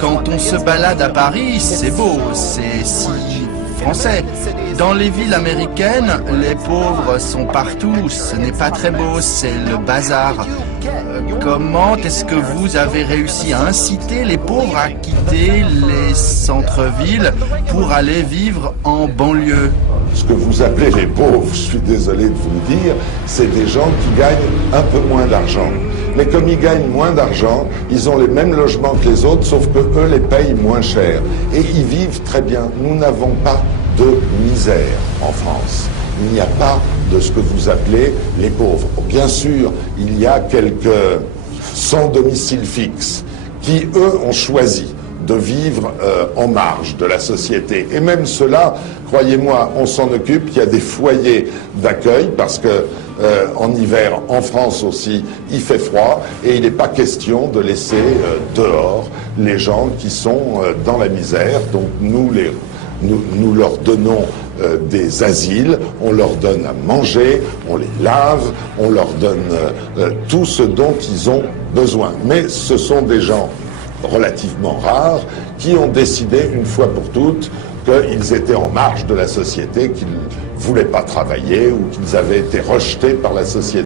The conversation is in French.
Quand on se balade à Paris, c'est beau, c'est si français. Dans les villes américaines, les pauvres sont partout, ce n'est pas très beau, c'est le bazar. Comment est-ce que vous avez réussi à inciter les pauvres à quitter les centres-villes pour aller vivre en banlieue? Ce que vous appelez les pauvres, je suis désolé de vous le dire, c'est des gens qui gagnent un peu moins d'argent. Mais comme ils gagnent moins d'argent, ils ont les mêmes logements que les autres, sauf que eux les payent moins cher. Et ils vivent très bien. Nous n'avons pas de misère en France. Il n'y a pas de ce que vous appelez les pauvres. Bien sûr, il y a quelques sans domicile fixe qui, eux, ont choisi de vivre en marge de la société. Et même cela, croyez-moi, on s'en occupe. Il y a des foyers d'accueil parce que en hiver, en France aussi, il fait froid et il n'est pas question de laisser dehors les gens qui sont dans la misère. Donc nous leur donnons des asiles, on leur donne à manger, on les lave, on leur donne tout ce dont ils ont besoin. Mais ce sont des gens relativement rares qui ont décidé une fois pour toutes qu'ils étaient en marge de la société, qu'ils ne voulaient pas travailler ou qu'ils avaient été rejetés par la société.